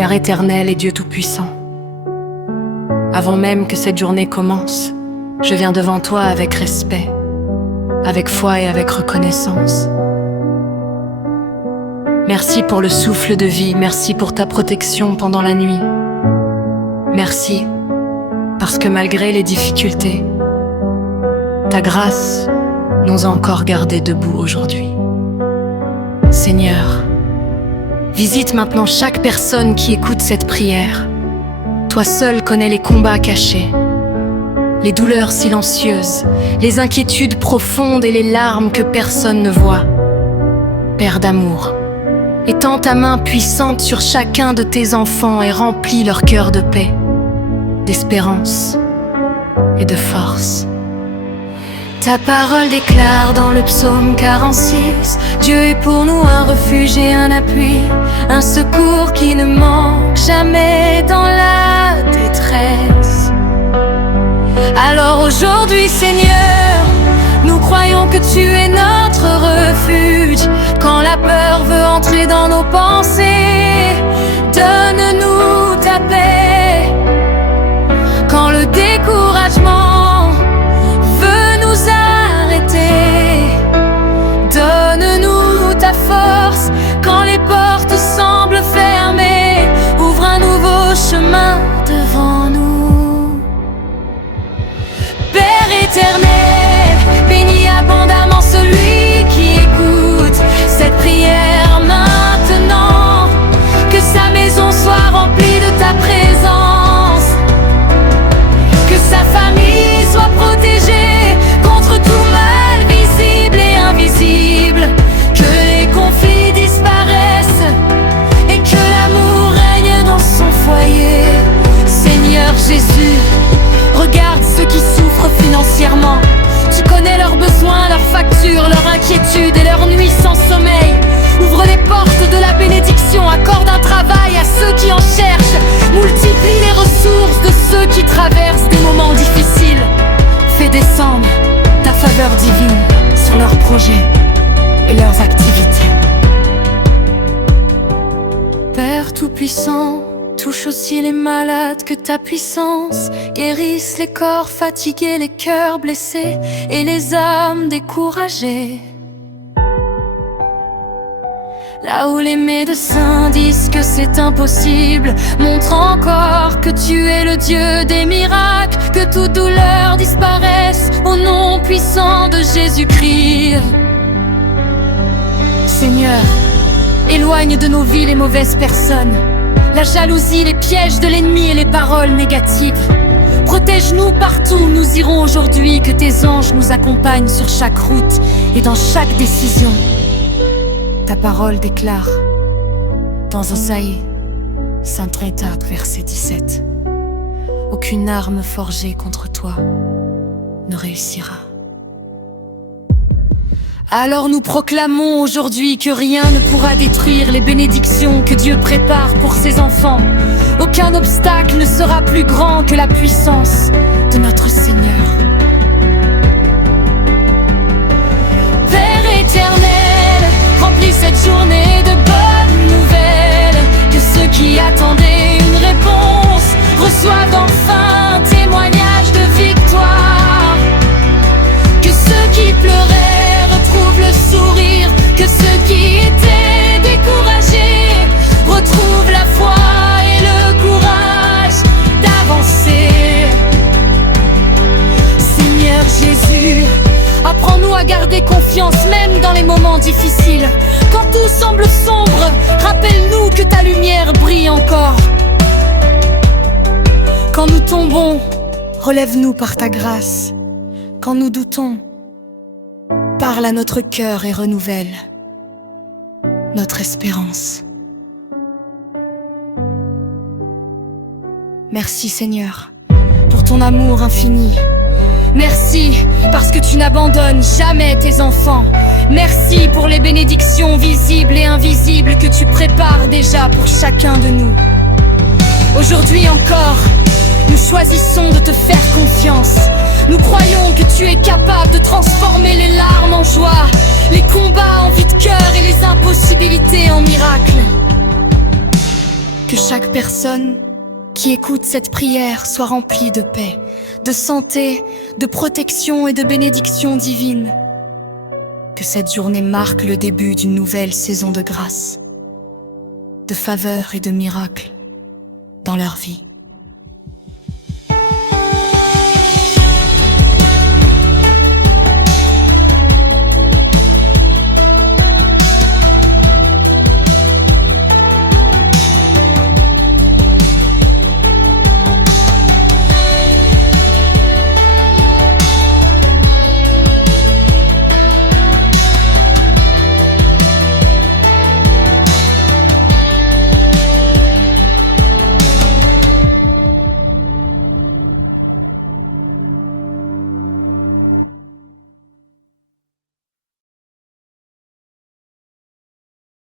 Père éternel et Dieu tout-puissant, avant même que cette journée commence, je viens devant toi avec respect, avec foi et avec reconnaissance. Merci pour le souffle de vie, merci pour ta protection pendant la nuit. Merci, parce que malgré les difficultés, ta grâce nous a encore gardés debout aujourd'hui. Seigneur, visite maintenant chaque personne qui écoute cette prière. Toi seul connais les combats cachés, les douleurs silencieuses, les inquiétudes profondes et les larmes que personne ne voit. Père d'amour, étends ta main puissante sur chacun de tes enfants et remplis leur cœur de paix, d'espérance et de force. Ta parole déclare dans le psaume 46: Dieu est pour nous un refuge et un appui, un secours qui ne manque jamais dans la détresse. Alors aujourd'hui, Seigneur, nous croyons que tu es notre refuge. Quand la peur veut entrer dans nos pensées, donne-nous ta paix. Quand le découragement veut nous arrêter, donne-nous ta force. Quand les portes semblent fermées, ouvre un nouveau chemin devant nous. Père éternel, bénis abondamment celui qui écoute cette prière maintenant. Que sa maison soit remplie de ta présence, que sa famille soit protégée contre tout mal visible et invisible, que les conflits disparaissent et que l'amour règne dans son foyer. Seigneur Jésus, regarde ceux qui souffrent financièrement. Tu connais leurs besoins, leurs factures, leurs inquiétudes et leurs nuits sans sommeil. Ouvre les portes de la bénédiction, accorde un travail à ceux qui en cherchent. Multiplie les ressources de ceux qui traversent des moments difficiles. Fais descendre ta faveur divine sur leurs projets et leurs activités. Père tout-puissant, touche aussi les malades, que ta puissance guérisse les corps fatigués, les cœurs blessés et les âmes découragées. Là où les médecins disent que c'est impossible, montre encore que tu es le Dieu des miracles. Que toute douleur disparaisse au nom puissant de Jésus-Christ. Seigneur, éloigne de nos vies les mauvaises personnes, la jalousie, les pièges de l'ennemi et les paroles négatives. Protège-nous partout où nous irons aujourd'hui, que tes anges nous accompagnent sur chaque route et dans chaque décision. Ta parole déclare dans Osaïe 54, verset 17: Aucune arme forgée contre toi ne réussira. Alors nous proclamons aujourd'hui que rien ne pourra détruire les bénédictions que Dieu prépare pour ses enfants. Aucun obstacle ne sera plus grand que la puissance de notre Seigneur. Père éternel, remplis cette journée de bonnes nouvelles. Que ceux qui attendaient une réponse reçoivent enfin un témoignage de victoire. Que ceux qui pleuraient retrouvent le sourire. Que ceux qui étaient découragés retrouvent la foi et le courage d'avancer. Seigneur Jésus, apprends-nous à garder confiance même dans les moments difficiles. Quand tout semble sombre, rappelle-nous que ta lumière brille encore. Quand nous tombons, relève-nous par ta grâce. Quand nous doutons, parle à notre cœur et renouvelle notre espérance. Merci Seigneur pour ton amour infini. Merci parce que tu n'abandonnes jamais tes enfants. Merci pour les bénédictions visibles et invisibles que tu prépares déjà pour chacun de nous. Aujourd'hui encore, nous choisissons de te faire confiance. Nous croyons que tu es capable de transformer les larmes en joie, les combats en vie de cœur et les impossibilités en miracles. Que chaque personne qui écoute cette prière soit remplie de paix, de santé, de protection et de bénédiction divine. Que cette journée marque le début d'une nouvelle saison de grâce, de faveur et de miracles dans leur vie.